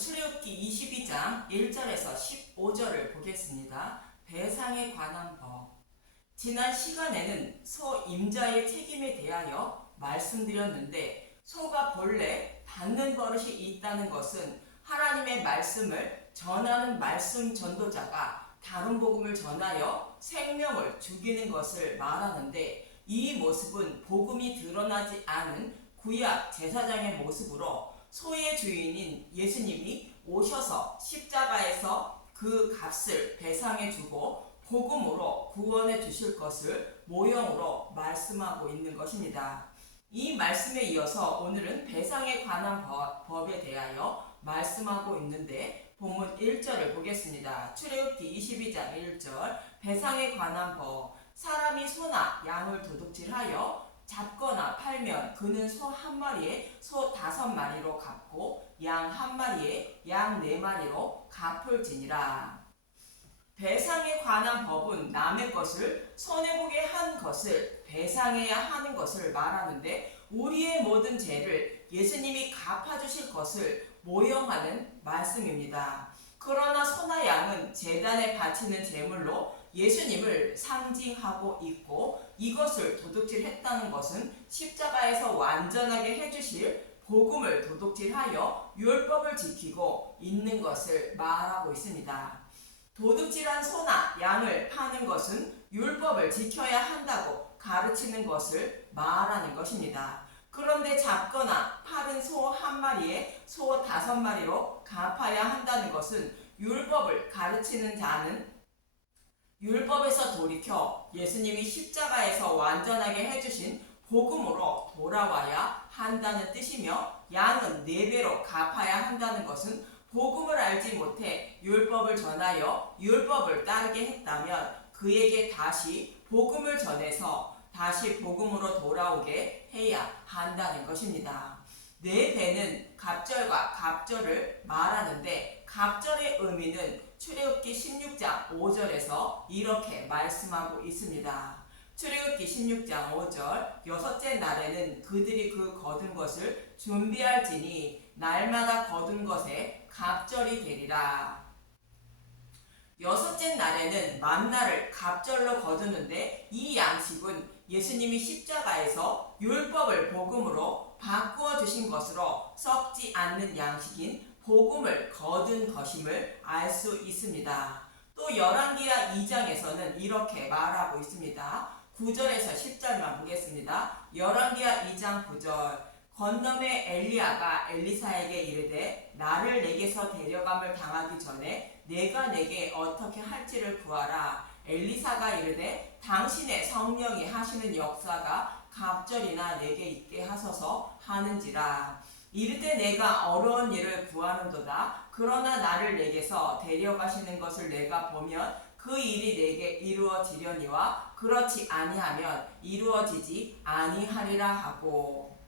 출애굽기 22장 1절에서 15절을 보겠습니다. 배상에 관한 법. 지난 시간에는 소 임자의 책임에 대하여 말씀드렸는데, 소가 본래 받는 버릇이 있다는 것은 하나님의 말씀을 전하는 말씀 전도자가 다른 복음을 전하여 생명을 죽이는 것을 말하는데, 이 모습은 복음이 드러나지 않은 구약 제사장의 모습으로 소의 주인인 예수님이 오셔서 십자가에서 그 값을 배상해 주고 복음으로 구원해 주실 것을 모형으로 말씀하고 있는 것입니다. 이 말씀에 이어서 오늘은 배상에 관한 법에 대하여 말씀하고 있는데, 본문 1절을 보겠습니다. 출애굽기 22장 1절. 배상에 관한 법. 사람이 소나 양을 도둑질하여 잡거나 팔면 그는 소 한 마리에 소 5마리로 갚고 양 한 마리에 양 4마리로 갚을지니라. 배상에 관한 법은 남의 것을 손해보게 한 것을 배상해야 하는 것을 말하는데, 우리의 모든 죄를 예수님이 갚아주실 것을 모형하는 말씀입니다. 그러나 소나 양은 제단에 바치는 제물로 예수님을 상징하고 있고, 이것을 도둑질했다는 것은 십자가에서 완전하게 해주실 복음을 도둑질하여 율법을 지키고 있는 것을 말하고 있습니다. 도둑질한 소나 양을 파는 것은 율법을 지켜야 한다고 가르치는 것을 말하는 것입니다. 그런데 잡거나 팔은 소 한 마리에 소 5마리로 갚아야 한다는 것은 율법을 가르치는 자는 율법에서 돌이켜 예수님이 십자가에서 완전하게 해주신 복음으로 돌아와야 한다는 뜻이며, 양은 4배로 갚아야 한다는 것은 복음을 알지 못해 율법을 전하여 율법을 따르게 했다면 그에게 다시 복음을 전해서 다시 복음으로 돌아오게 해야 한다는 것입니다. 4배는 갑절과 갑절을 말하는데, 갑절의 의미는 출애굽기 16장 5절에서 이렇게 말씀하고 있습니다. 출애굽기 16장 5절. 6째 날에는 그들이 그 거둔 것을 준비할지니 날마다 거둔 것에 갑절이 되리라. 6째 날에는 만나를 갑절로 거두는데, 이 양식은 예수님이 십자가에서 율법을 복음으로 바꾸어 주신 것으로 썩지 않는 양식인 복음을 거둔 것임을 알 수 있습니다. 또 열왕기하 2장에서는 이렇게 말하고 있습니다. 9절에서 10절만 보겠습니다. 열왕기하 2장 9절. 건너매 엘리야가 엘리사에게 이르되 나를 내게서 데려감을 당하기 전에 내가 내게 어떻게 할지를 구하라. 엘리사가 이르되 당신의 성령이 하시는 역사가 갑절이나 내게 있게 하소서 하는지라. 이르되 내가 어려운 일을 구하는도다. 그러나 나를 내게서 데려가시는 것을 내가 보면 그 일이 내게 이루어지려니와 그렇지 아니하면 이루어지지 아니하리라 하고,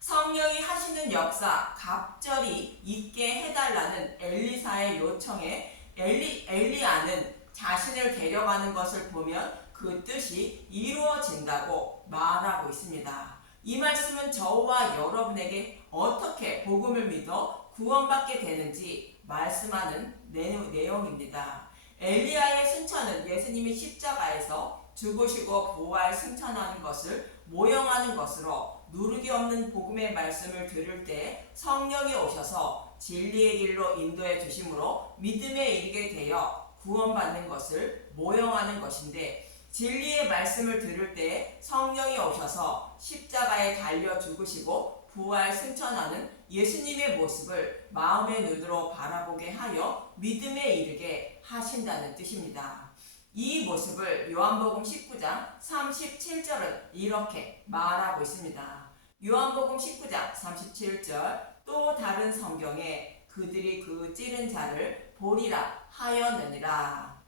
성령이 하시는 역사 갑절이 있게 해달라는 엘리사의 요청에 엘리야는 자신을 데려가는 것을 보면 그 뜻이 이루어진다고 말하고 있습니다. 이 말씀은 저와 여러분에게 어떻게 복음을 믿어 구원받게 되는지 말씀하는 내용입니다. 엘리야의 승천은 예수님이 십자가에서 죽으시고 부활 승천하는 것을 모형하는 것으로, 누르기 없는 복음의 말씀을 들을 때 성령이 오셔서 진리의 길로 인도해 주심으로 믿음에 이르게 되어 구원받는 것을 모형하는 것인데, 진리의 말씀을 들을 때 성령이 오셔서 십자가에 달려 죽으시고 부활 승천하는 예수님의 모습을 마음의 눈으로 바라보게 하여 믿음에 이르게 하신다는 뜻입니다. 이 모습을 요한복음 19장 37절은 이렇게 말하고 있습니다. 요한복음 19장 37절. 또 다른 성경에 그들이 그 찌른 자를 보리라 하였느니라.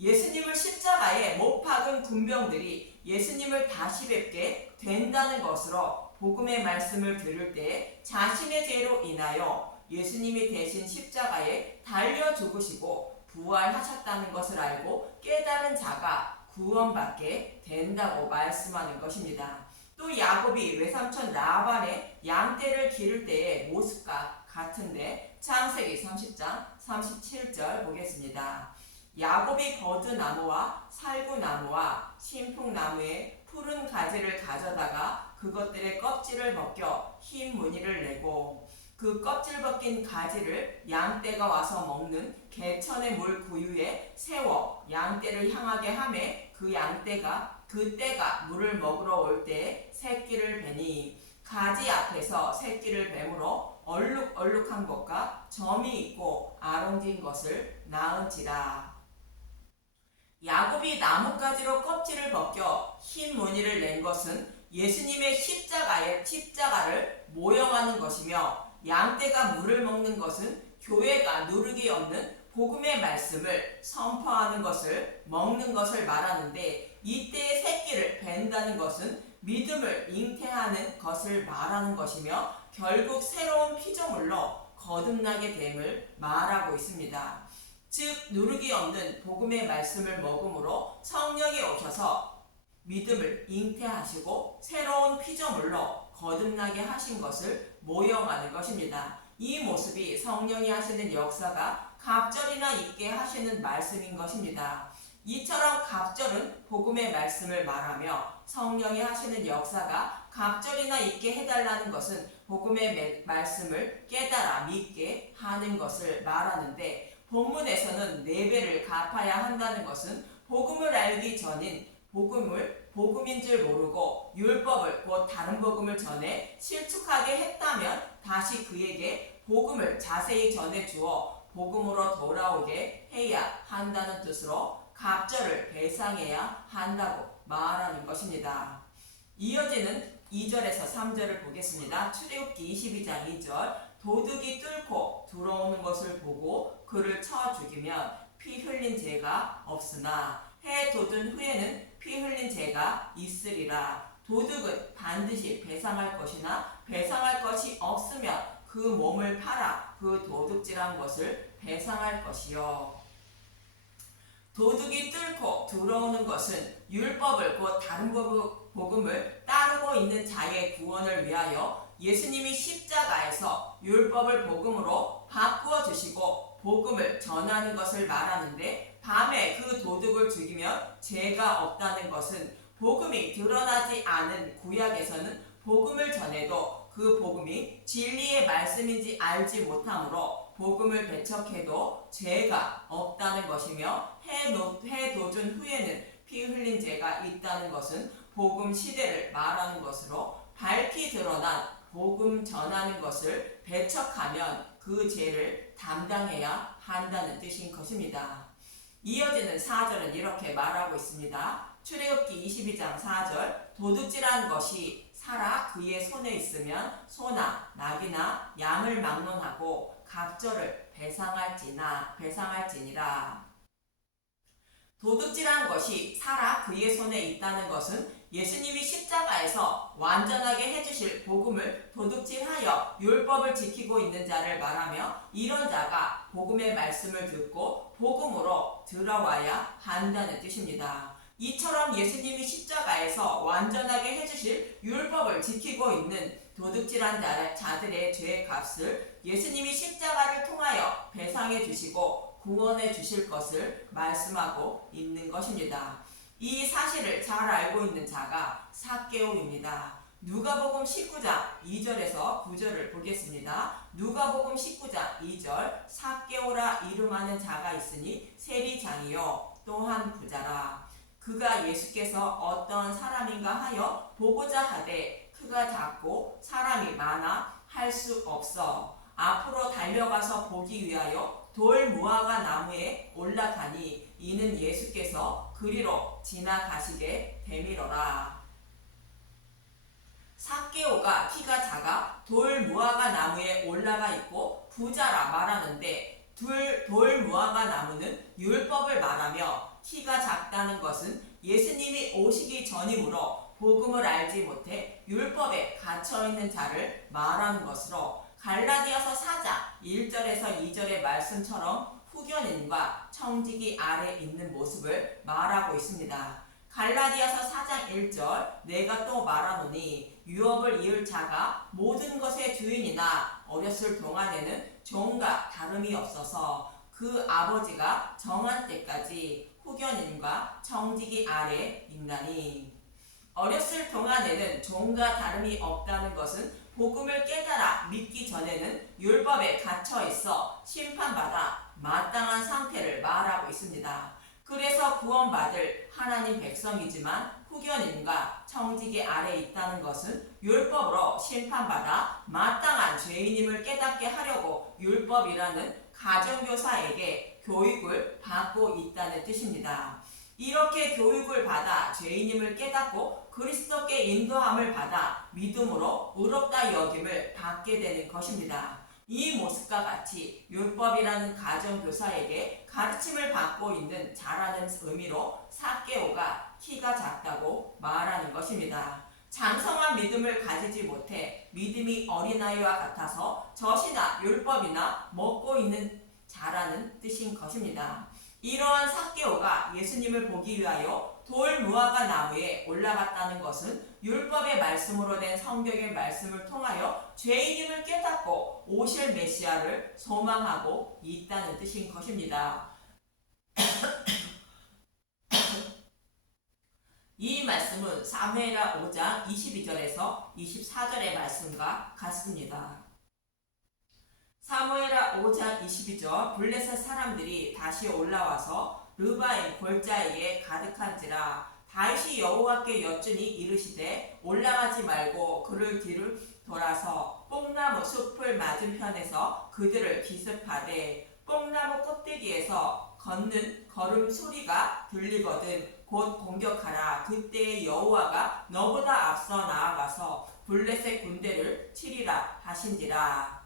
예수님을 십자가에 못 박은 군병들이 예수님을 다시 뵙게 된다는 것으로 복음의 말씀을 들을 때 자신의 죄로 인하여 예수님이 대신 십자가에 달려 죽으시고 부활하셨다는 것을 알고 깨달은 자가 구원받게 된다고 말씀하는 것입니다. 또 야곱이 외삼촌 라반의 양떼를 기를 때의 모습과 같은데 창세기 30장 37절 보겠습니다. 야곱이 버드나무와 살구나무와 신풍나무의 푸른 가지를 가져다가 그것들의 껍질을 벗겨 흰 무늬를 내고 그 껍질 벗긴 가지를 양떼가 와서 먹는 개천의 물 구유에 세워 양떼를 향하게 하매 그 양떼가 그때가 물을 먹으러 올 때에 새끼를 베니 가지 앞에서 새끼를 뱀으로 얼룩얼룩한 것과 점이 있고 아롱진 것을 낳은지라. 야곱이 나뭇가지로 껍질을 벗겨 흰 무늬를 낸 것은 예수님의 십자가를 모형하는 것이며 양떼가 물을 먹는 것은 교회가 누룩이 없는 복음의 말씀을 선포하는 것을 먹는 것을 말하는데 이때의 새끼를 벤다는 것은 믿음을 잉태하는 것을 말하는 것이며 결국 새로운 피조물로 거듭나게 됨을 말하고 있습니다. 즉 누룩이 없는 복음의 말씀을 먹음으로 성령이 오셔서 믿음을 잉태하시고 새로운 피조물로 거듭나게 하신 것을 모형하는 것입니다. 이 모습이 성령이 하시는 역사가 갑절이나 있게 하시는 말씀인 것입니다. 이처럼 갑절은 복음의 말씀을 말하며 성령이 하시는 역사가 갑절이나 있게 해달라는 것은 복음의 말씀을 깨달아 믿게 하는 것을 말하는데 본문에서는 4배를 갚아야 한다는 것은 복음을 알기 전인 복음인 줄 모르고 율법을 곧 다른 복음을 전해 실축하게 했다면 다시 그에게 복음을 자세히 전해 주어 복음으로 돌아오게 해야 한다는 뜻으로 갑절을 배상해야 한다고 말하는 것입니다. 이어지는 2절에서 3절을 보겠습니다. 출애굽기 22장 2절 도둑이 뚫고 들어오는 것을 보고 그를 쳐 죽이면 피 흘린 죄가 없으나 해 돋은 후에는 피 흘린 죄가 있으리라. 도둑은 반드시 배상할 것이나 배상할 것이 없으면 그 몸을 팔아 그 도둑질한 것을 배상할 것이요. 도둑이 뚫고 들어오는 것은 율법을 곧 다른 복음을 따르고 있는 자의 구원을 위하여 예수님이 십자가에서 율법을 복음으로 바꾸어 주시고 복음을 전하는 것을 말하는데 밤에 그 도둑을 죽이면 죄가 없다는 것은 복음이 드러나지 않은 구약에서는 복음을 전해도 그 복음이 진리의 말씀인지 알지 못하므로 복음을 배척해도 죄가 없다는 것이며 해 도준 후에는 피 흘린 죄가 있다는 것은 복음 시대를 말하는 것으로 밝히 드러난 복음 전하는 것을 배척하면 그 죄를 담당해야 한다는 뜻인 것입니다. 이어지는 4절은 이렇게 말하고 있습니다. 출애굽기 22장 4절 도둑질한 것이 살아 그의 손에 있으면 소나 낙이나 양을 막론하고 갑절을 배상할지니라. 도둑질한 것이 살아 그의 손에 있다는 것은 예수님이 십자가에서 완전하게 해주실 복음을 도둑질하여 율법을 지키고 있는 자를 말하며 이런 자가 복음의 말씀을 듣고 복음으로 들어와야 한다는 뜻입니다. 이처럼 예수님이 십자가에서 완전하게 해주실 율법을 지키고 있는 도둑질한 자들의 죄의 값을 예수님이 십자가를 통하여 배상해 주시고 구원해 주실 것을 말씀하고 있는 것입니다. 이 사실을 잘 알고 있는 자가 삭개오입니다. 누가복음 19장 2절에서 9절을 보겠습니다. 누가복음 19장 2절 삭개오라 이름하는 자가 있으니 세리장이요 또한 부자라. 그가 예수께서 어떤 사람인가 하여 보고자 하되 그가 작고 사람이 많아 할 수 없어 앞으로 달려가서 보기 위하여 돌 무화과 나무에 올라가니 이는 예수께서 그리로 지나가시게 되미로라. 삭개오가 키가 작아 돌 무화과 나무에 올라가 있고 부자라 말하는데 돌 무화과 나무는 율법을 말하며 키가 작다는 것은 예수님이 오시기 전이므로 복음을 알지 못해 율법에 갇혀있는 자를 말하는 것으로 갈라디아서 4장 1절에서 2절의 말씀처럼 후견인과 청지기 아래 있는 모습을 말하고 있습니다. 갈라디아서 4장 1절 내가 또 말하노니 유업을 이을 자가 모든 것의 주인이나 어렸을 동안에는 종과 다름이 없어서 그 아버지가 정한 때까지 후견인과 청지기 아래 있나니, 어렸을 동안에는 종과 다름이 없다는 것은 복음을 깨달아 믿기 전에는 율법에 갇혀 있어 심판받아 마땅한 상태를 말하고 있습니다. 그래서 구원받을 하나님 백성이지만 후견인과 청지기 아래 있다는 것은 율법으로 심판받아 마땅한 죄인임을 깨닫게 하려고 율법이라는 가정교사에게 교육을 받고 있다는 뜻입니다. 이렇게 교육을 받아 죄인임을 깨닫고 그리스도께 인도함을 받아 믿음으로 의롭다 여김을 받게 되는 것입니다. 이 모습과 같이 율법이라는 가정교사에게 가르침을 받고 있는 자라는 의미로 삭개오가 키가 작다고 말하는 것입니다. 장성한 믿음을 가지지 못해 믿음이 어린아이와 같아서 젖이나 율법이나 먹고 있는 자라는 뜻인 것입니다. 이러한 삭개오가 예수님을 보기 위하여 돌 무화과 나무에 올라갔다는 것은 율법의 말씀으로 된 성경의 말씀을 통하여 죄인임을 깨닫고 오실 메시아를 소망하고 있다는 뜻인 것입니다. 이 말씀은 사무엘하 5장 22절에서 24절의 말씀과 같습니다. 사무엘하 5장 22절, 블레셋 사람들이 다시 올라와서 르바임 골짜기에 가득한지라 다윗이 여호와께 여쭈니 이르시되 올라가지 말고 그를 뒤를 돌아서 뽕나무 숲을 맞은편에서 그들을 기습하되 뽕나무 꼭대기에서 걷는 걸음 소리가 들리거든 곧 공격하라. 그때 여호와가 너보다 앞서 나아가서 블레셋 군대를 치리라 하신지라.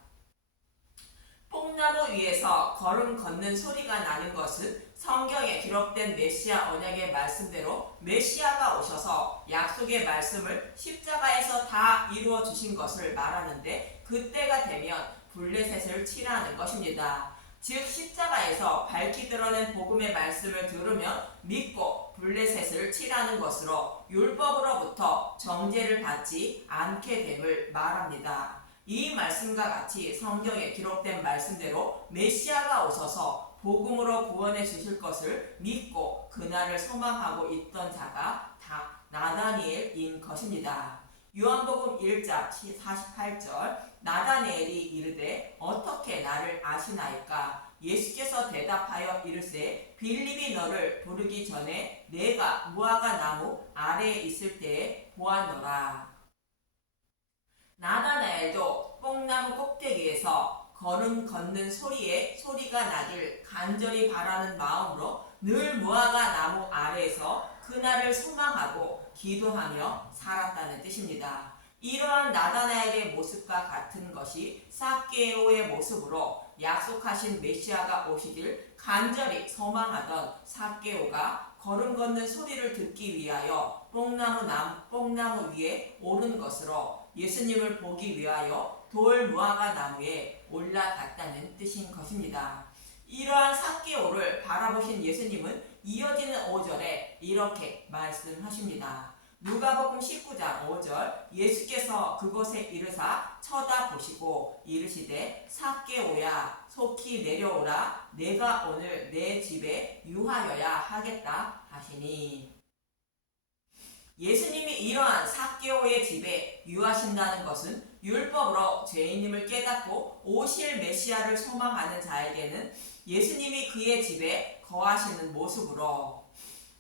뽕나무 위에서 걸음 걷는 소리가 나는 것은 성경에 기록된 메시아 언약의 말씀대로 메시아가 오셔서 약속의 말씀을 십자가에서 다 이루어 주신 것을 말하는데, 그때가 되면 블레셋을 치라는 것입니다. 즉 십자가에서 밝히 드러낸 복음의 말씀을 들으면 믿고 블레셋을 치라는 것으로 율법으로부터 정죄를 받지 않게 됨을 말합니다. 이 말씀과 같이 성경에 기록된 말씀대로 메시아가 오셔서 복음으로 구원해 주실 것을 믿고 그날을 소망하고 있던 자가 다 나다니엘인 것입니다. 요한복음 1장 48절, 나다니엘이 이르되 어떻게 나를 아시나이까? 예수께서 대답하여 이르세 빌립이 너를 부르기 전에 내가 무화과 나무 아래에 있을 때에 보았노라. 나다나엘도 뽕나무 꼭대기에서 걸음 걷는 소리가 나길 간절히 바라는 마음으로 늘 무화과 나무 아래에서 그날을 소망하고 기도하며 살았다는 뜻입니다. 이러한 나다나엘의 모습과 같은 것이 삭개오의 모습으로 약속하신 메시아가 오시길 간절히 소망하던 삭개오가 걸음 걷는 소리를 듣기 위하여 뽕나무 위에 오른 것으로 예수님을 보기 위하여 돌 무화과 나무에 올라갔다는 뜻인 것입니다. 이러한 삭개오를 바라보신 예수님은 이어지는 5절에 이렇게 말씀하십니다. 누가복음 19장 5절, 예수께서 그곳에 이르사 쳐다보시고 이르시되 삭개오야 속히 내려오라. 내가 오늘 내 집에 유하여야 하겠다 하시니, 예수님이 이러한 삭개오의 집에 유하신다는 것은 율법으로 죄인임을 깨닫고 오실 메시아를 소망하는 자에게는 예수님이 그의 집에 거하시는 모습으로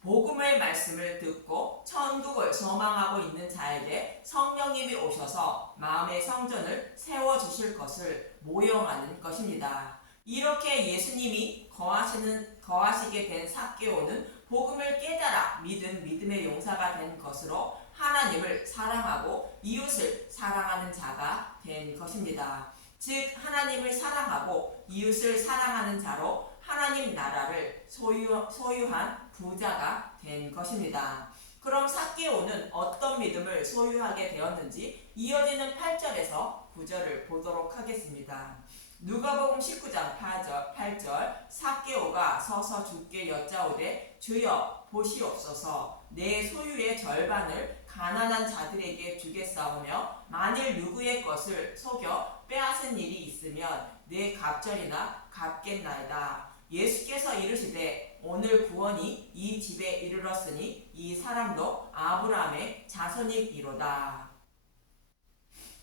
복음의 말씀을 듣고 천국을 소망하고 있는 자에게 성령님이 오셔서 마음의 성전을 세워주실 것을 모형하는 것입니다. 이렇게 예수님이 거하시게 된 삭개오는 복음을 깨달아 믿음의 용사가 된 것으로 하나님을 사랑하고 이웃을 사랑하는 자가 된 것입니다. 즉 하나님을 사랑하고 이웃을 사랑하는 자로 하나님 나라를 소유한 부자가 된 것입니다. 그럼 삭개오는 어떤 믿음을 소유하게 되었는지 이어지는 8절에서 9절을 보도록 하겠습니다. 누가복음 19장 8절 삭개오가 서서 주께 여짜오되 주여 보시옵소서 내 소유의 절반을 가난한 자들에게 주겠사오며 만일 누구의 것을 속여 빼앗은 일이 있으면 내 갑절이나 갚겠나이다. 예수께서 이르시되 오늘 구원이 이 집에 이르렀으니 이 사람도 아브라함의 자손이니로다.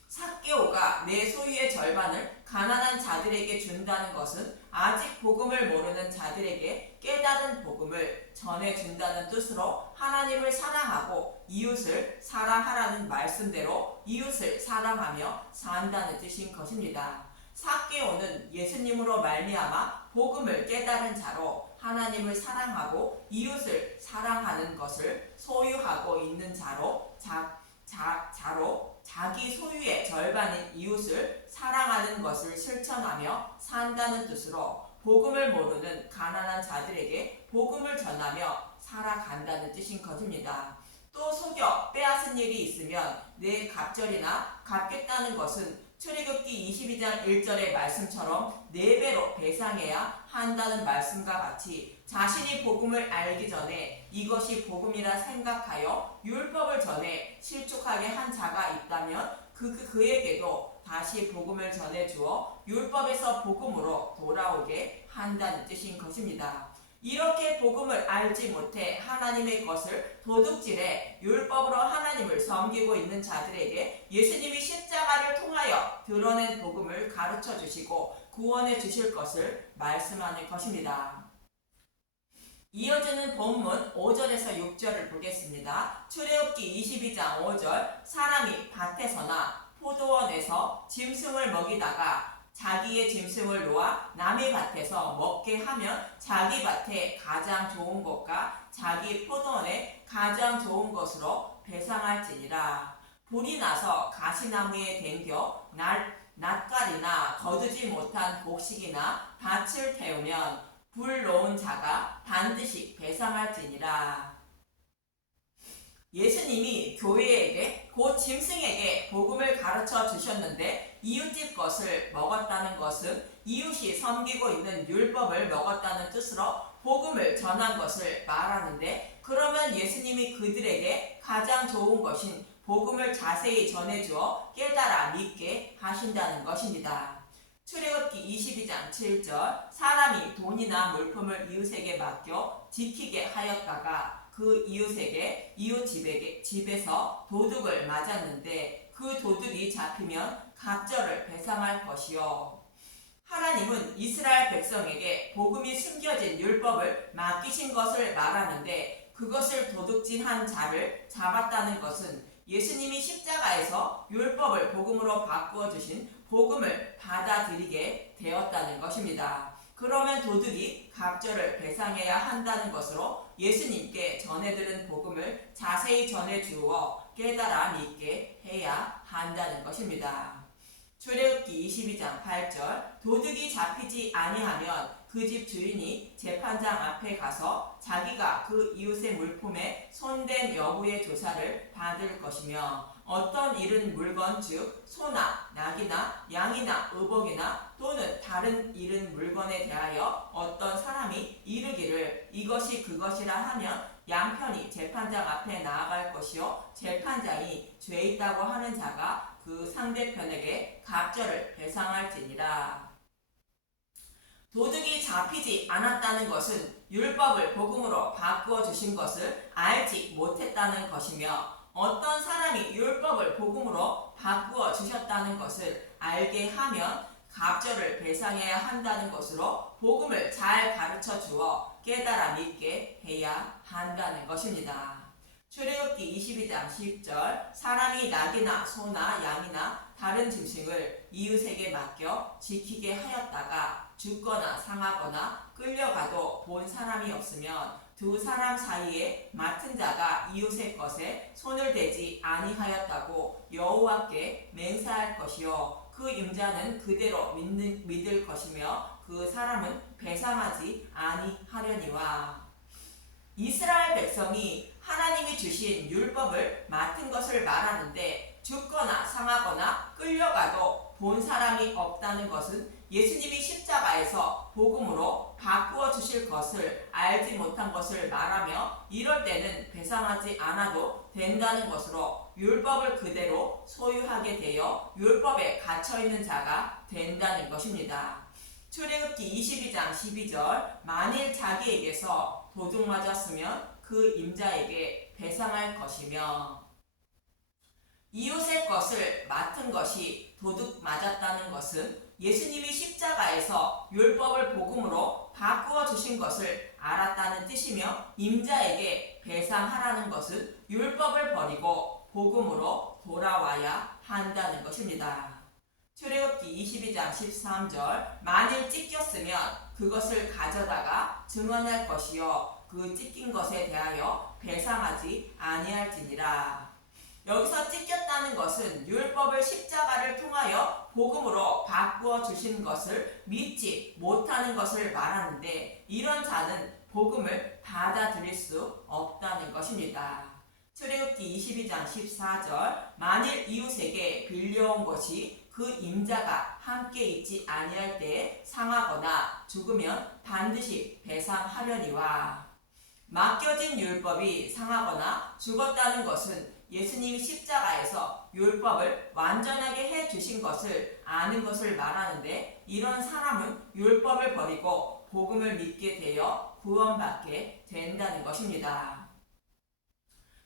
삭개오가 내 소유의 절반을 가난한 자들에게 준다는 것은 아직 복음을 모르는 자들에게 깨달은 복음을 전해준다는 뜻으로 하나님을 사랑하고 이웃을 사랑하라는 말씀대로 이웃을 사랑하며 산다는 뜻인 것입니다. 삭개오는 예수님으로 말미암아 복음을 깨달은 자로 하나님을 사랑하고 이웃을 사랑하는 것을 소유하고 있는 자로 자기 소유의 절반인 이웃을 사랑하는 것을 실천하며 산다는 뜻으로 복음을 모르는 가난한 자들에게 복음을 전하며 살아간다는 뜻인 것입니다. 또 속여 빼앗은 일이 있으면 내 갑절이나 갚겠다는 것은 출애굽기 22장 1절의 말씀처럼 4배로 배상해야 한다는 말씀과 같이 자신이 복음을 알기 전에 이것이 복음이라 생각하여 율법을 전해 실족하게 한 자가 있다면 그에게도 다시 복음을 전해주어 율법에서 복음으로 돌아오게 한다는 뜻인 것입니다. 이렇게 복음을 알지 못해 하나님의 것을 도둑질해 율법으로 하나님을 섬기고 있는 자들에게 예수님이 십자가를 통하여 드러낸 복음을 가르쳐 주시고 구원해 주실 것을 말씀하는 것입니다. 이어지는 본문 5절에서 6절을 보겠습니다. 출애굽기 22장 5절 사람이 밭에서나 포도원에서 짐승을 먹이다가 자기의 짐승을 놓아 남의 밭에서 먹게 하면 자기 밭에 가장 좋은 것과 자기 포도원에 가장 좋은 것으로 배상할지니라. 불이 나서 가시나무에 댕겨 낯가리나 거두지 못한 곡식이나 밭을 태우면 불 놓은 자가 반드시 배상할지니라. 예수님이 교회에게 곧 짐승에게 복음을 가르쳐 주셨는데 이웃집 것을 먹었다는 것은 이웃이 섬기고 있는 율법을 먹었다는 뜻으로 복음을 전한 것을 말하는데, 그러면 예수님이 그들에게 가장 좋은 것인 복음을 자세히 전해주어 깨달아 믿게 하신다는 것입니다. 출애굽기 22장 7절 사람이 돈이나 물품을 이웃에게 맡겨 지키게 하였다가 그 이웃 집에서 도둑을 맞았는데 그 도둑이 잡히면 갑절을 배상할 것이요. 하나님은 이스라엘 백성에게 복음이 숨겨진 율법을 맡기신 것을 말하는데, 그것을 도둑질한 자를 잡았다는 것은 예수님이 십자가에서 율법을 복음으로 바꾸어 주신 복음을 받아들이게 되었다는 것입니다. 그러면 도둑이 갑절을 배상해야 한다는 것으로 예수님께 전해드린 복음을 자세히 전해주어 깨달아 믿게 해야 한다는 것입니다. 출애굽기 22장 8절 도둑이 잡히지 아니하면 그 집 주인이 재판장 앞에 가서 자기가 그 이웃의 물품에 손댄 여부의 조사를 받을 것이며, 어떤 잃은 물건 즉 소나 낙이나 양이나 의복이나 또는 다른 잃은 물건에 대하여 어떤 사람이 이르기를 이것이 그것이라 하면 양편이 재판장 앞에 나아갈 것이요, 재판장이 죄 있다고 하는 자가 그 상대편에게 갑절을 배상할지니라. 도둑이 잡히지 않았다는 것은 율법을 복음으로 바꾸어 주신 것을 알지 못했다는 것이며, 어떤 사람이 율법을 복음으로 바꾸어 주셨다는 것을 알게 하면 갑절을 배상해야 한다는 것으로 복음을 잘 가르쳐 주어 깨달아 믿게 해야 한다는 것입니다. 출애굽기 22장 10절 사람이 낙이나 소나 양이나 다른 짐승을 이웃에게 맡겨 지키게 하였다가 죽거나 상하거나 끌려가도 본 사람이 없으면 두 사람 사이에 맡은 자가 이웃의 것에 손을 대지 아니하였다고 여호와께 맹세할 것이요, 그 임자는 그대로 믿을 것이며 그 사람은 배상하지 아니하려니와. 이스라엘 백성이 하나님이 주신 율법을 맡은 것을 말하는데, 죽거나 상하거나 끌려가도 본 사람이 없다는 것은 예수님이 십자가에서 복음으로 바꾸어 주실 것을 알지 못한 것을 말하며 이럴 때는 배상하지 않아도 된다는 것으로 율법을 그대로 소유하게 되어 율법에 갇혀있는 자가 된다는 것입니다. 출애굽기 22장 12절 만일 자기에게서 도둑 맞았으면 그 임자에게 배상할 것이며 이웃의 것을 맡은 것이 도둑 맞았다는 것은 예수님이 십자가에서 율법을 복음으로 바꾸어 주신 것을 알았다는 뜻이며 임자에게 배상하라는 것은 율법을 버리고 복음으로 돌아와야 한다는 것입니다. 출애굽기 22장 13절 만일 찢겼으면 그것을 가져다가 증언할 것이요 그 찢긴 것에 대하여 배상하지 아니할지니라. 여기서 찢겼다는 것은 율법을 십자가를 통하여 복음으로 바꾸어 주신 것을 믿지 못하는 것을 말하는데 이런 자는 복음을 받아들일 수 없다는 것입니다. 출애굽기 22장 14절 만일 이웃에게 빌려온 것이 그 임자가 함께 있지 아니할 때에 상하거나 죽으면 반드시 배상하려니와 맡겨진 율법이 상하거나 죽었다는 것은 예수님이 십자가에서 율법을 완전하게 해주신 것을 아는 것을 말하는데 이런 사람은 율법을 버리고 복음을 믿게 되어 구원받게 된다는 것입니다.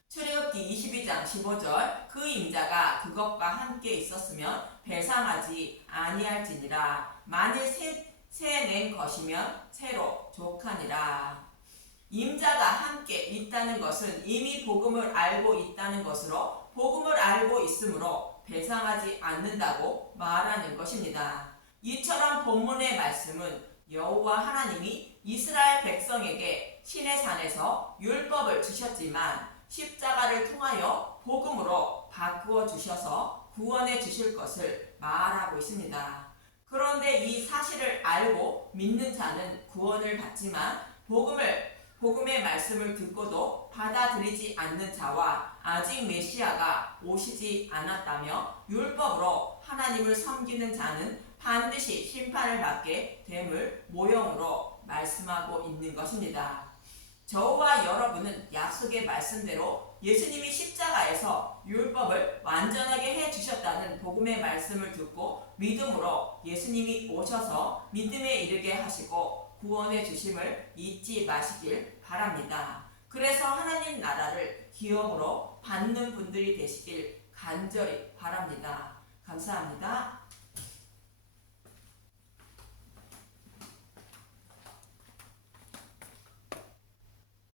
출애굽기 22장 15절 그 임자가 그것과 함께 있었으면 배상하지 아니할지니라 만일 새 낸 것이면 새로 족하니라. 임자가 함께 있다는 것은 이미 복음을 알고 있다는 것으로 복음을 알고 있으므로 배상하지 않는다고 말하는 것입니다. 이처럼 본문의 말씀은 여호와 하나님이 이스라엘 백성에게 시내산에서 율법을 주셨지만 십자가를 통하여 복음으로 바꾸어 주셔서 구원해 주실 것을 말하고 있습니다. 그런데 이 사실을 알고 믿는 자는 구원을 받지만 복음의 말씀을 듣고도 받아들이지 않는 자와 아직 메시아가 오시지 않았다며 율법으로 하나님을 섬기는 자는 반드시 심판을 받게 됨을 모형으로 말씀하고 있는 것입니다. 저와 여러분은 약속의 말씀대로 예수님이 십자가에서 율법을 완전하게 해주셨다는 복음의 말씀을 듣고 믿음으로 예수님이 오셔서 믿음에 이르게 하시고 구원해 주심을 잊지 마시길 바랍니다. 그래서 하나님 나라를 기업으로 받는 분들이 되시길 간절히 바랍니다. 감사합니다.